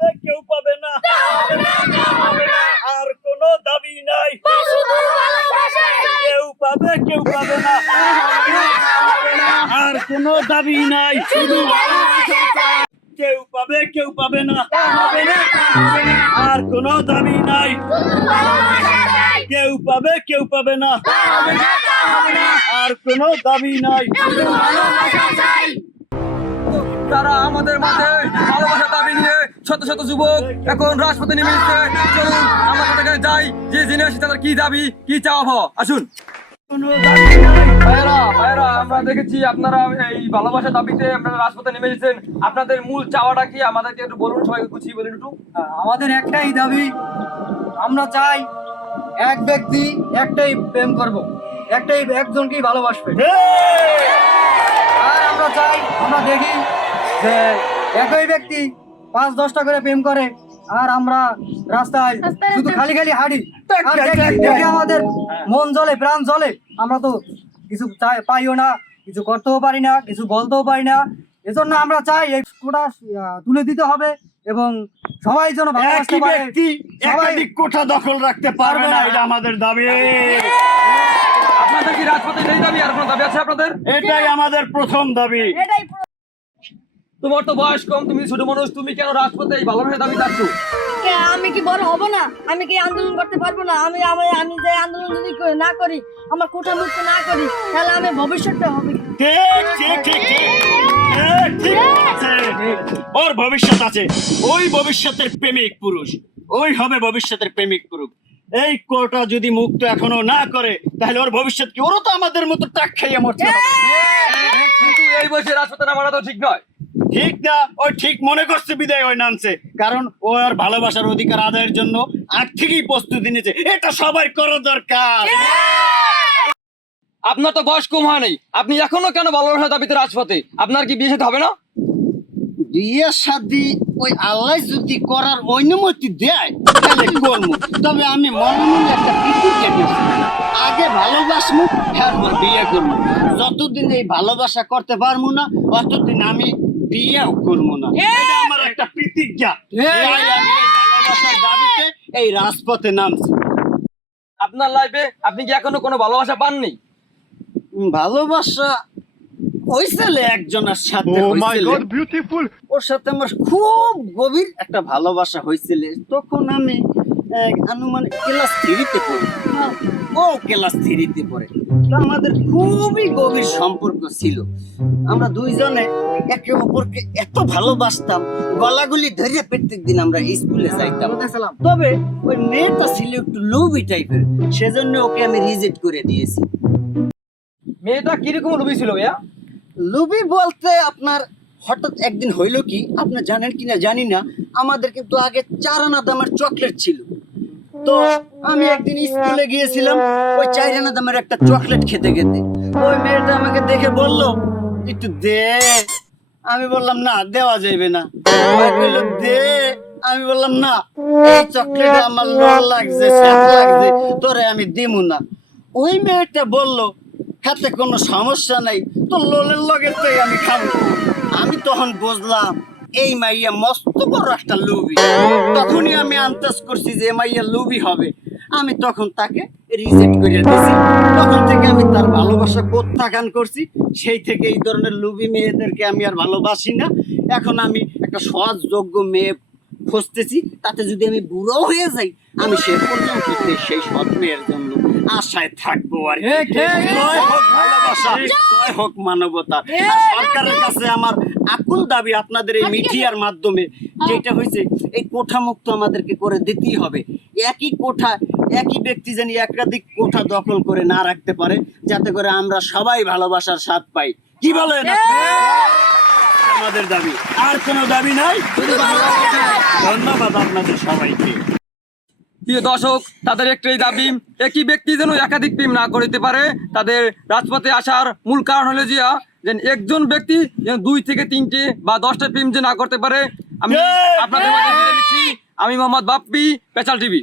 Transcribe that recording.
পাবে কেউ পাবে না। আর কোনো দাবি নাই। কেউ পাবে কেউ পাবে না। আর কোনো দাবি নাই। কেউ পাবে কেউ পাবে না। আর কোনো দাবি নাই। কেউ পাবে কেউ পাবে না। আর কোনো দাবি নাই। তারা আমাদের মাঝে শত শত যুবক এখন রাজপথে নেমে এসেছে। চলুন আমরা তাদেরকে যাই। যে জেনে আসি তাদের কি দাবি কি চাওয়া। আসুন। ভাইয়েরা ভাইয়েরা আমরা দেখেছি আপনারা এই ভালোবাসা দাবিতে আপনারা রাজপথে নেমে এসেছেন। আপনাদের মূল চাওয়াটা কি? আমাদেরকে একটু বলুন সবাইকে গুছিয়ে বলুন একটু। আমাদের একটাই দাবি আমরা চাই এক ব্যক্তি একটাই প্রেম করব। একটাই একজনকেই ভালোবাসবে। আর আমরা চাই আমরা দেখি যে একই ব্যক্তি পাঁচ দশটা করে প্রেম করে আর আমরা রাস্তায় শুধু খালি খালি হাঁটি। আমাদের মন জ্বলে প্রাণ জ্বলে। আমরা তো কিছু পাইও না কিছু করতেও পারি না কিছু বলতেও পারি না। এজন্য আমরা চাই এই কোটা তুলে দিতে হবে এবং সবাই যেন ভালোবাসতে পারে। একাধিক কোঠা দখল রাখতে পারবে না এটা আমাদের দাবি। আপনাদের কি রাজপথে নেই দাবি? আর কোনো দাবি আছে আপনাদের? এটাই আমাদের প্রথম দাবি। তোমার তো বয়স কম তুমি ছোট মানুষ তুমি কেন রাজপথে এই ভালোবাসা দাবি চাচ্ছ? আমি কি বড় হব না? আমি কি আন্দোলন করতে পারব না? আমি আমি আমি যে আন্দোলন যদি না করি আমার কোটা মুক্ত না করি তাহলে আমি ভবিষ্যৎটা হবে ঠিক ঠিক ঠিক। ওর ভবিষ্যৎ আছে। ওই ভবিষ্যতের প্রেমিক পুরুষ। ওই হবে ভবিষ্যতের প্রেমিক পুরুষ। এই কোটা যদি মুক্ত এখনও না করে তাহলে ওর ভবিষ্যৎ কি? ওরও তো আমাদের মতো টাক খাইয়ে মরতে হবে। কিন্তু এই বয়সে রাজপথে নামাটা তো ঠিক নয়। ঠিক না ওই ঠিক মনে করছে বিদায় ওই নামছে। কারণ ও আর ভালোবাসার অধিকার আদায়ের জন্য আগ থেকেই প্রস্তুতি নিয়েছে। এটা সবার করা দরকার। আপনার তো বয়স কম হয় নাই। আপনি এখনও কেন ভালোবাসা দাবিতে রাজপথে? আপনার কি বিয়ে হবে না? বিয়ে শাদি ওই আল্লাহ যদি করার অনুমতি দেয় তাহলে করব। তবে আমি মনে মনে একটা কেটেছি আগে ভালোবাসবো তারপর বিয়ে করব। যতদিন এই ভালোবাসা করতে পারব না অতদিন আমি বিয়েও করব না। এটা আমার একটা প্রতিজ্ঞা। ভালোবাসার দাবিতে এই রাজপথে নামছি। আপনার লাইফে আপনি কি এখনও কোনো ভালোবাসা পাননি? ভালোবাসা হয়েছিল একজনের সাথে হয়েছিল। ওর সাথে আমার খুব গভীর একটা ভালোবাসা হয়েছিল তখন আমি আনুমানিক ক্লাস থ্রিতে পড়ি। ও ক্লাস থ্রিতে পড়ে। আমাদের খুবই গভীর সম্পর্ক ছিল। আমরা দুইজনে একে অপরকে এত ভালোবাসতাম গলাগুলি ধরে প্রত্যেক দিন আমরা স্কুলে যাইতাম। তবে ওই মেয়েটা ছিল একটু লোভি টাইপের সেজন্য ওকে আমি রিজেক্ট করে দিয়েছি। মেয়েটা কীরকম রুবি ছিল ভাইয়া? লুবি বলতে আপনার হঠাৎ একদিন হইল কি? আপনি জানেন কিনা জানি না। আমাদের কিন্তু আগে চার আনা দামের চকলেট ছিল। তো আমি একদিন স্কুলে গিয়েছিলাম, ওই চার আনা দামের একটা চকলেট খেতে খেতে। ওই মেয়েটা আমাকে দেখে বলল, একটু দে। আমি বললাম, না, দেওয়া যাবে না। দে। আমি বললাম, না, এই চকলেট আমার লোল লাগছে লাগছে, তোরে আমি দিমু না। ওই মেয়েটা বলল, হাতে কোনো সমস্যা নাই তো লোলের লগে তো আমি খাব। আমি তখন বুঝলাম, এই মাইয়া মস্ত বড় একটা লুবি। তখনই আমি আন্দাজ করছি যে মাইয়া লুবি হবে। আমি তখন তাকে রিজেক্ট করে দিয়েছি তখন থেকে আমি তার ভালোবাসা প্রত্যাখ্যান করছি। সেই থেকে এই ধরনের লুবি মেয়েদেরকে আমি আর ভালোবাসি না। এখন আমি একটা সহজ যোগ্য মেয়ে খুঁজতেছি তাতে যদি আমি বুড়ো হয়ে যাই আমি সে পর্যন্ত সেই মেয়ের জন্য আশায় থাকব আর জয় হোক ভালোবাসা জয় হোক মানবতা। সরকারের কাছে আমার আকুল দাবি আপনাদের এই মিডিয়ার মাধ্যমে যেটা হয়েছে এই কোঠা মুক্ত আমাদেরকে করে দিতেই হবে। একই কোঠা একই ব্যক্তি জানি একাধিক কোঠা দখল করে না রাখতে পারে যাতে করে আমরা সবাই ভালোবাসার স্বাদ পাই। কি বলেন আমাদের দাবি। আর কোনো দাবি নাই? ধন্যবাদ আপনাদের সবাইকে। প্রিয় দর্শক তাদের একটাই দাবি একই ব্যক্তি যেন একাধিক প্রেম না করিতে পারে তাদের রাজপথে আসার মূল কারণ হলো যে যেন একজন ব্যক্তি যেন দুই থেকে তিনটে বা দশটা প্রেম যে না করতে পারে আমি আপনাদের মাঝে নিচ্ছি আমি মোহাম্মদ বাপ্পি পেচাল টিভি